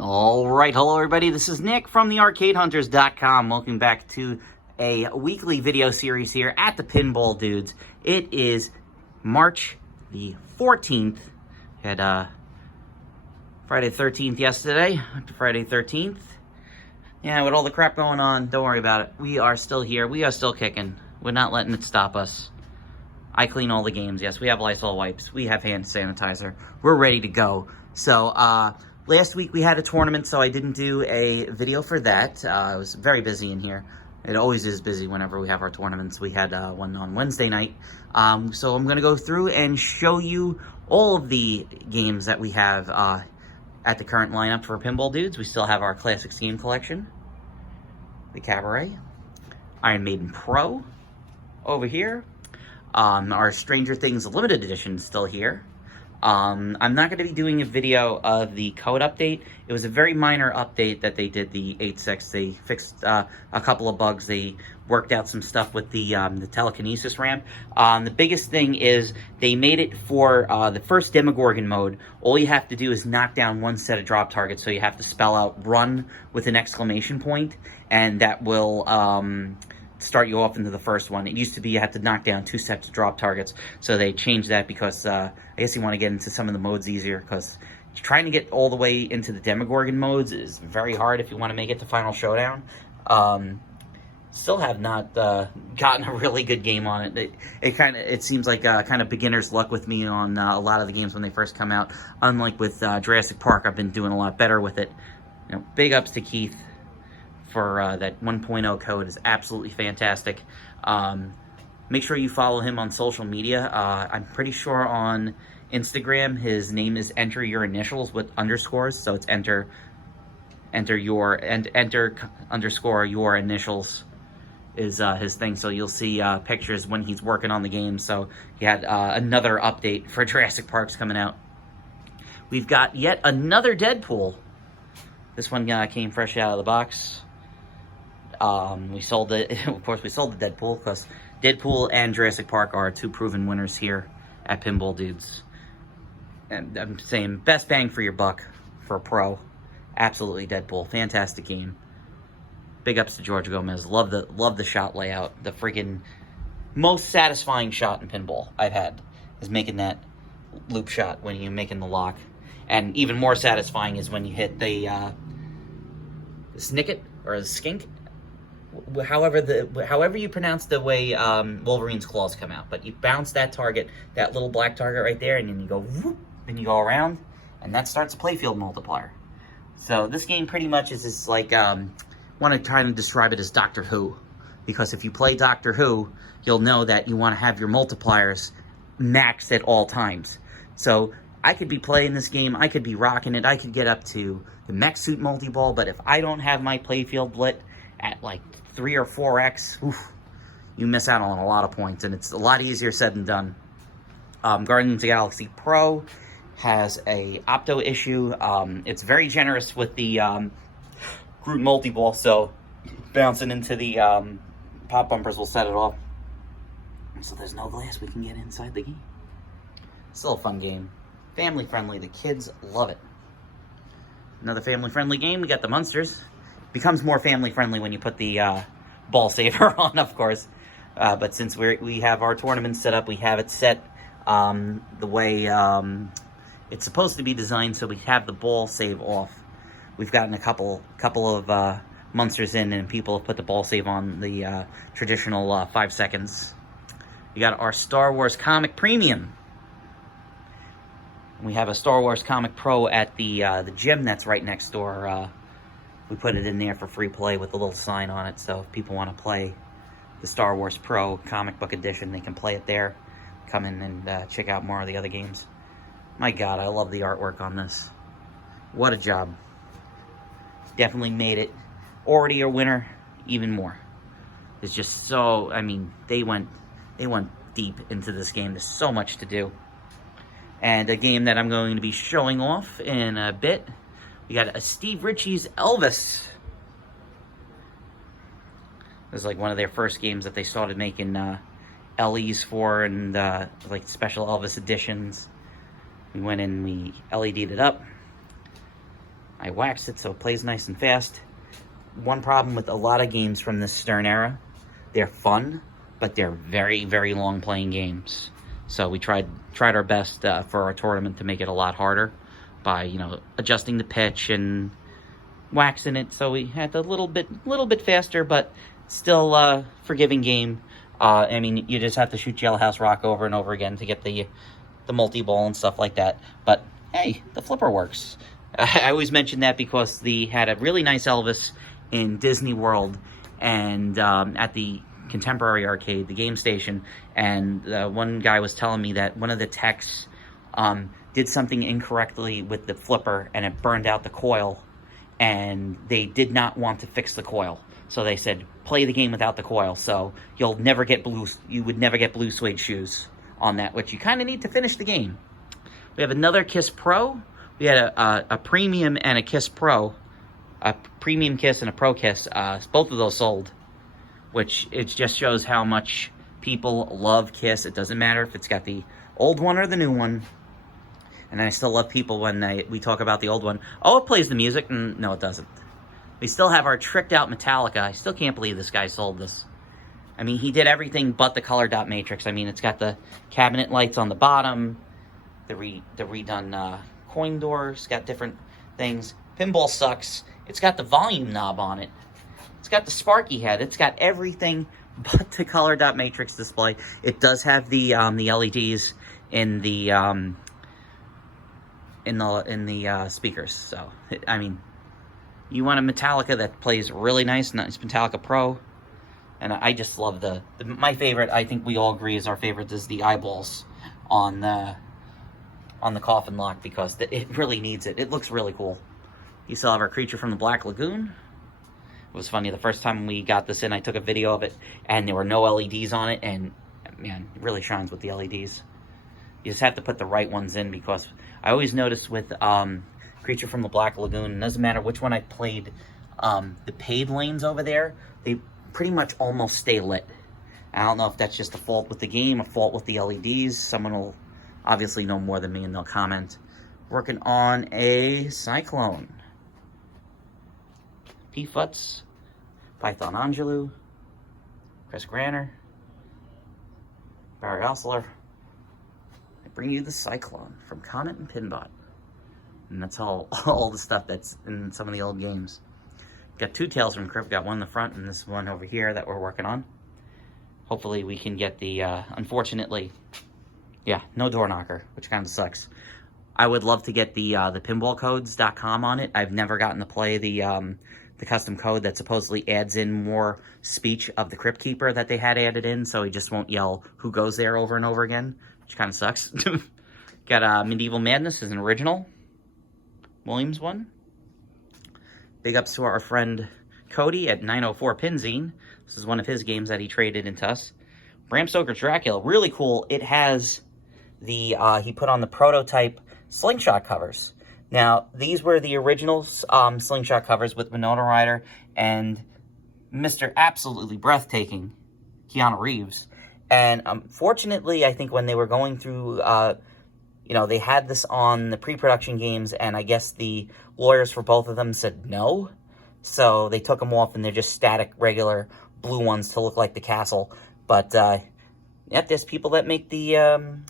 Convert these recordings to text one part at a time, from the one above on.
All right, hello everybody. This is Nick from thearcadehunters.com. Welcome back to a weekly video series here at the Pinball Dudes. It is March the 14th. Had Friday the 13th yesterday. Friday 13th. Yeah, with all the crap going on, don't worry about it. We are still here. We are still kicking. We're not letting it stop us. I clean all the games. Yes, we have Lysol wipes. We have hand sanitizer. We're ready to go. So, last week we had a tournament, so I didn't do a video for that. I was very busy in here. It always is busy whenever we have our tournaments. We had one on Wednesday night. So I'm going to go through and show you all of the games that we have at the current lineup for Pinball Dudes. We still have our Classics game collection, the Cabaret, Iron Maiden Pro over here. Our Stranger Things Limited Edition is still here. I'm not going to be doing a video of the code update. It was a very minor update that they did, the 8.6. They fixed a couple of bugs. They worked out some stuff with the telekinesis ramp. The biggest thing is they made it for the first Demogorgon mode. All you have to do is knock down one set of drop targets. So you have to spell out run with an exclamation point, and that will start you off into the first one. It used to be you had to knock down 2 sets of drop targets, so they changed that because I guess you want to get into some of the modes easier, because trying to get all the way into the Demogorgon modes is very hard if you want to make it to Final Showdown. Still have not gotten a really good game on it. It seems like kind of beginner's luck with me on a lot of the games when they first come out. Unlike with Jurassic Park, I've been doing a lot better with it. You know, big ups to Keith for that 1.0 code. Is absolutely fantastic. Make sure you follow him on social media. I'm pretty sure on Instagram his name is enter your initials with underscores, so it's enter underscore your initials is his thing. So you'll see pictures when he's working on the game. So he had another update for Jurassic Park's coming out. We've got yet another Deadpool. This one came fresh out of the box. We sold it. Of course, we sold the Deadpool because Deadpool and Jurassic Park are 2 proven winners here at Pinball Dudes. And I'm saying best bang for your buck for a pro. Absolutely Deadpool. Fantastic game. Big ups to George Gomez. Love the shot layout. The freaking most satisfying shot in pinball I've had is making that loop shot when you're making the lock. And even more satisfying is when you hit the snicket or the skink. However you pronounce the way Wolverine's claws come out, but you bounce that target, that little black target right there, and then you go whoop, and you go around, and that starts a playfield multiplier. So this game pretty much is this, like, want to try and describe it as Doctor Who, because if you play Doctor Who, you'll know that you want to have your multipliers maxed at all times. So I could be playing this game, I could be rocking it, I could get up to the mech suit multi-ball, but if I don't have my playfield lit at like 3 or 4x, oof, you miss out on a lot of points, and it's a lot easier said than done. Guardians of the Galaxy Pro has a opto issue. It's very generous with the Groot multi-ball, so bouncing into the pop bumpers will set it off. So there's no glass, we can get inside the game. Still a fun game. Family friendly, the kids love it. Another family friendly game, we got the Munsters. Becomes more family friendly when you put the ball saver on, of course. But since we have our tournament set up, we have it set the way it's supposed to be designed, so we have the ball save off. We've gotten a couple of Munsters in, and people have put the ball save on the traditional 5 seconds. We got our Star Wars Comic Premium. We have a Star Wars Comic Pro at the gym that's right next door. We put it in there for free play with a little sign on it, so if people want to play the Star Wars Pro comic book edition, they can play it there. Come in and check out more of the other games. My God, I love the artwork on this. What a job. Definitely made it. Already a winner, even more. It's just so, I mean, they went deep into this game. There's so much to do. And a game that I'm going to be showing off in a bit. We got a Steve Ritchie's Elvis. It was like one of their first games that they started making LEs for, and like special Elvis editions. We went in, we LED'd it up. I waxed it so it plays nice and fast. One problem with a lot of games from this Stern era, they're fun, but they're very, very long playing games. So we tried our best for our tournament to make it a lot harder by, you know, adjusting the pitch and waxing it, so we had a little bit faster, but still forgiving game. I mean, you just have to shoot Jailhouse Rock over and over again to get the multi-ball and stuff like that. But hey, the flipper works. I always mention that because they had a really nice Elvis in Disney World and at the Contemporary Arcade, the game station, and one guy was telling me that one of the techs did something incorrectly with the flipper and it burned out the coil, and they did not want to fix the coil. So they said, play the game without the coil, so you would never get blue suede shoes on that, which you kind of need to finish the game. We have another Kiss Pro. We had a Premium and a Kiss Pro. A Premium Kiss and a Pro Kiss. Both of those sold, which it just shows how much people love Kiss. It doesn't matter if it's got the old one or the new one. And I still love people when we talk about the old one. Oh, it plays the music. No, it doesn't. We still have our tricked out Metallica. I still can't believe this guy sold this. I mean, he did everything but the color dot matrix. I mean, it's got the cabinet lights on the bottom, the redone coin doors, got different things. Pinball sucks. It's got the volume knob on it. It's got the Sparky head. It's got everything but the color dot matrix display. It does have the LEDs in the speakers. So I mean, you want a Metallica that plays really nice Metallica Pro, and I just love my favorite. I think we all agree is our favorite is the eyeballs on the coffin lock, because it really needs it. It looks really cool. You still have our Creature from the Black Lagoon. It was funny, the first time we got this in, I took a video of it, and there were no LEDs on it, and man, it really shines with the LEDs. You just have to put the right ones in, because I always notice with Creature from the Black Lagoon, it doesn't matter which one I played, the paid lanes over there, they pretty much almost stay lit. I don't know if that's just a fault with the game, a fault with the LEDs. Someone will obviously know more than me and they'll comment. Working on a Cyclone. P. Futz, Python Angelou, Chris Granner, Barry Osler. I bring you the Cyclone from Comet and Pinball. And that's all the stuff that's in some of the old games. Got two Tales from Crypt, got one in the front and this one over here that we're working on. Hopefully we can get the, unfortunately, yeah, no door knocker, which kind of sucks. I would love to get the pinballcodes.com on it. I've never gotten to play the custom code that supposedly adds in more speech of the Crypt Keeper that they had added in, so he just won't yell who goes there over and over again, which kind of sucks. Got Medieval Madness as an original Williams one. Big ups to our friend Cody at 904 Pinzine. This is one of his games that he traded into us. Bram Stoker's Dracula, really cool. It has the, he put on the prototype slingshot covers. Now, these were the original slingshot covers with Winona Ryder and Mr. Absolutely Breathtaking, Keanu Reeves. And unfortunately, I think when they were going through, you know, they had this on the pre-production games, and I guess the lawyers for both of them said no. So they took them off, and they're just static, regular blue ones to look like the castle. But, yeah, there's people that make them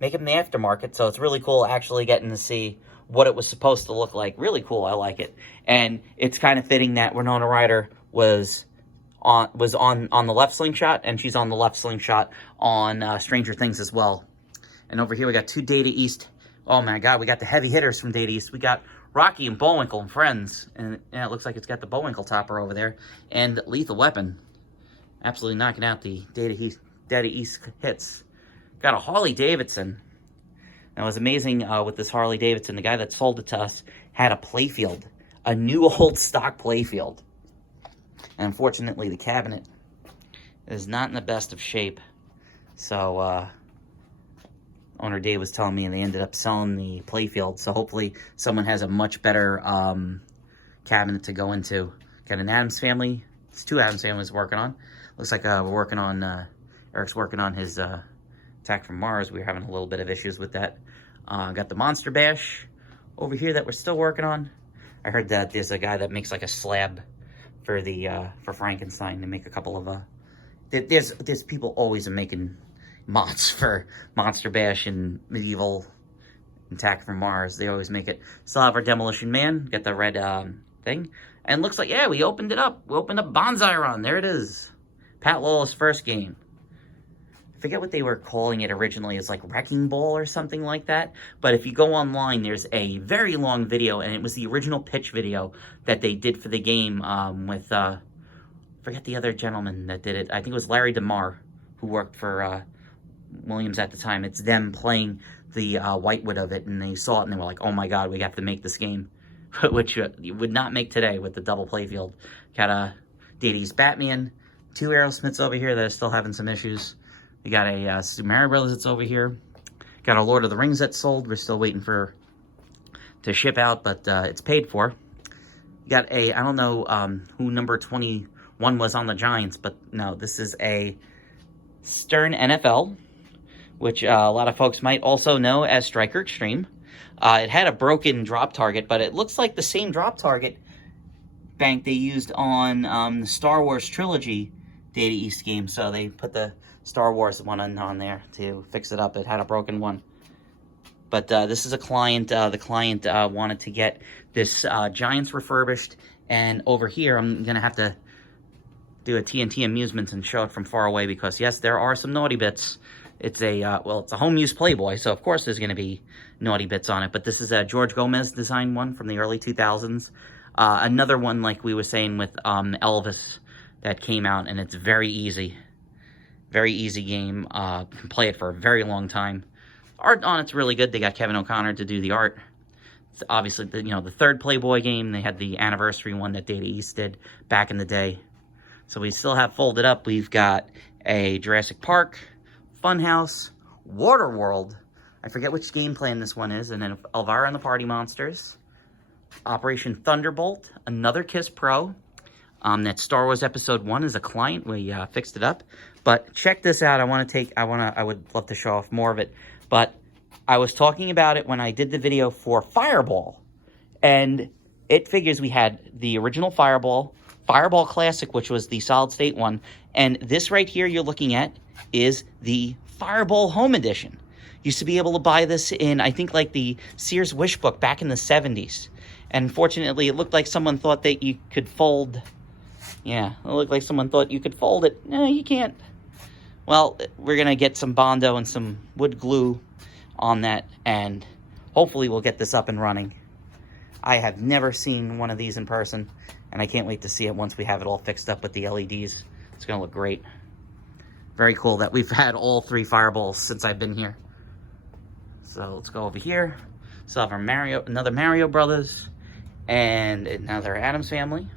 the aftermarket, so it's really cool actually getting to see what it was supposed to look like. Really cool, I like it. And it's kind of fitting that Winona Ryder was on the left slingshot, and she's on the left slingshot on Stranger Things as well. And over here we got two Data East. Oh my God, we got the heavy hitters from Data East. We got Rocky and Bullwinkle and Friends, and it looks like it's got the Bullwinkle topper over there, and Lethal Weapon. Absolutely knocking out the Data East hits. Got a Harley Davidson. Now, it was amazing with this Harley Davidson. The guy that sold it to us had a playfield, a new old stock playfield. And unfortunately, the cabinet is not in the best of shape. So, owner Dave was telling me they ended up selling the playfield. So hopefully someone has a much better cabinet to go into. Got an Addams Family. It's two Addams Families working on. Looks like we're working on, Eric's working on his Attack from Mars. We were having a little bit of issues with that. Got the Monster Bash over here that we're still working on. I heard that there's a guy that makes like a slab for the for Frankenstein. They make a couple of there's people always making mods for Monster Bash and Medieval Attack from Mars. They always make it. Still have our Demolition Man. Got the red thing. And looks like, yeah, we opened it up. We opened up Bonsai Run. There it is. Pat Lawless' first game. I forget what they were calling it originally. It's like Wrecking Ball or something like that. But if you go online, there's a very long video, and it was the original pitch video that they did for the game with, forget the other gentleman that did it. I think it was Larry DeMar, who worked for Williams at the time. It's them playing the whitewood of it, and they saw it, and they were like, oh my god, we have to make this game. Which you would not make today with the double playfield. Got a Deity's Batman, 2 Aerosmiths over here that are still having some issues. We got a Super Mario Brothers that's over here. Got a Lord of the Rings that's sold. We're still waiting for to ship out, but it's paid for. Got a, I don't know who number 21 was on the Giants, but no, this is a Stern NFL, which a lot of folks might also know as Striker Extreme. It had a broken drop target, but it looks like the same drop target bank they used on the Star Wars Trilogy Data East game. So they put the Star Wars one on there to fix it up. It had a broken one. But this is a client. The client wanted to get this Giants refurbished. And over here, I'm going to have to do a TNT Amusements and show it from far away because, yes, there are some naughty bits. It's a, well, it's a home-use Playboy, so of course there's going to be naughty bits on it. But this is a George Gomez design one from the early 2000s. Another one, like we were saying, with Elvis that came out, and it's very easy. Very easy game. You can play it for a very long time. Art on it's really good. They got Kevin O'Connor to do the art. It's obviously, the third Playboy game. They had the anniversary one that Data East did back in the day. So we still have folded up. We've got a Jurassic Park, Funhouse, Waterworld. I forget which game plan this one is. And then Elvira and the Party Monsters. Operation Thunderbolt. Another Kiss Pro. That Star Wars Episode 1 is a client. We fixed it up. But check this out. I would love to show off more of it. But I was talking about it when I did the video for Fireball. And it figures we had the original Fireball Classic, which was the solid state one. And this right here you're looking at is the Fireball Home Edition. Used to be able to buy this in, I think, like the Sears Wish Book back in the 70s. And unfortunately, it looked like someone thought that you could fold. Yeah, it looked like someone thought you could fold it. No, you can't. Well, we're going to get some Bondo and some wood glue on that, and hopefully we'll get this up and running. I have never seen one of these in person, and I can't wait to see it once we have it all fixed up with the LEDs. It's going to look great. Very cool that we've had all 3 Fireballs since I've been here. So let's go over here. So have our another Mario Brothers, and another Addams Family.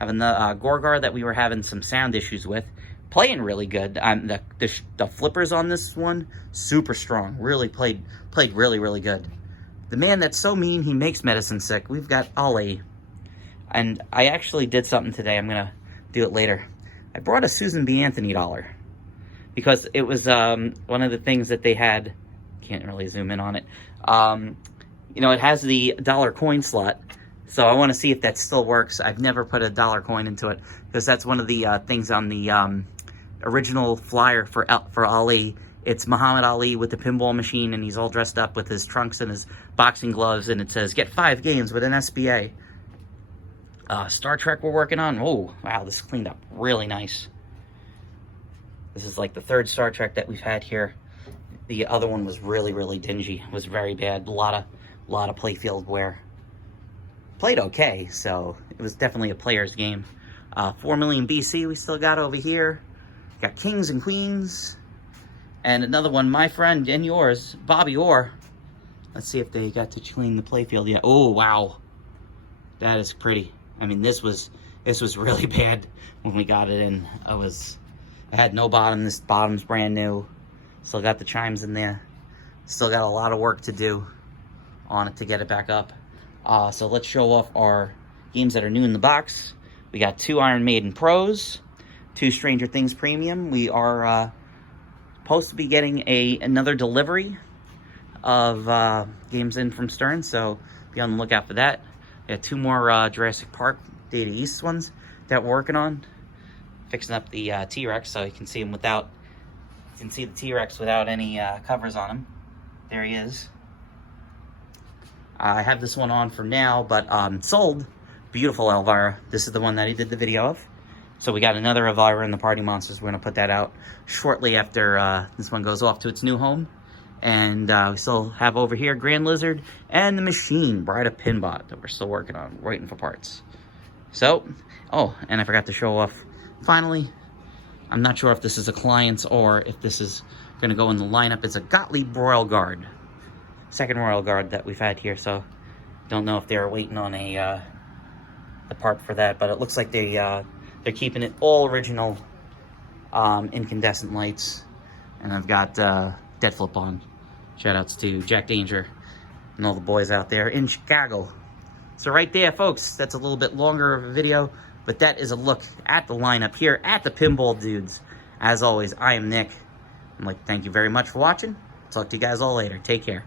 Have another Gorgar that we were having some sound issues with. Playing really good. The flippers on this one, super strong. Really played really, really good. The man that's so mean he makes medicine sick. We've got Ali. And I actually did something today. I'm going to do it later. I brought a Susan B. Anthony dollar. Because it was one of the things that they had. Can't really zoom in on it. It has the dollar coin slot. So I want to see if that still works. I've never put a dollar coin into it. Because that's one of the things on the original flyer for Ali. It's Muhammad Ali with the pinball machine, and he's all dressed up with his trunks and his boxing gloves, and it says, get 5 games with an SBA. Star Trek we're working on. Oh, wow, this is cleaned up really nice. This is like the 3rd Star Trek that we've had here. The other one was really, really dingy. It was very bad. A lot of playfield wear. Played okay, so it was definitely a player's game. 4 million BC we still got over here. Got Kings and Queens. And another one, my friend and yours, Bobby Orr. Let's see if they got to clean the playfield yet. Oh, wow. That is pretty. I mean, this was really bad when we got it in. I had no bottom. This bottom's brand new. Still got the chimes in there. Still got a lot of work to do on it to get it back up. So let's show off our games that are new in the box. We got 2 Iron Maiden Pros, 2 Stranger Things Premium. We are supposed to be getting another delivery of games in from Stern, so be on the lookout for that. Yeah, 2 more Jurassic Park Data East ones that we're working on. Fixing up the T-Rex so you can see him without, you can see the T-Rex without any covers on him. There he is. I have this one on for now, but sold. Beautiful Elvira. This is the one that he did the video of. So we got another Elvira in the Party Monsters. We're going to put that out shortly after this one goes off to its new home. And we still have over here Grand Lizard and the Machine, Bride of Pinball, that we're still working on, waiting for parts. So, oh, and I forgot to show off, finally, I'm not sure if this is a client's or if this is going to go in the lineup. It's a Gottlieb Royal Guard. Second Royal Guard that we've had here, so don't know if they're waiting on a the part for that, but it looks like they're keeping it all original incandescent lights, and I've got dead flip on. Shoutouts to Jack Danger and all the boys out there in Chicago. So right there, folks, that's a little bit longer of a video, but that is a look at the lineup here at the Pinball Dudes. As always, I am Nick. I'm like, thank you very much for watching. Talk to you guys all later. Take care.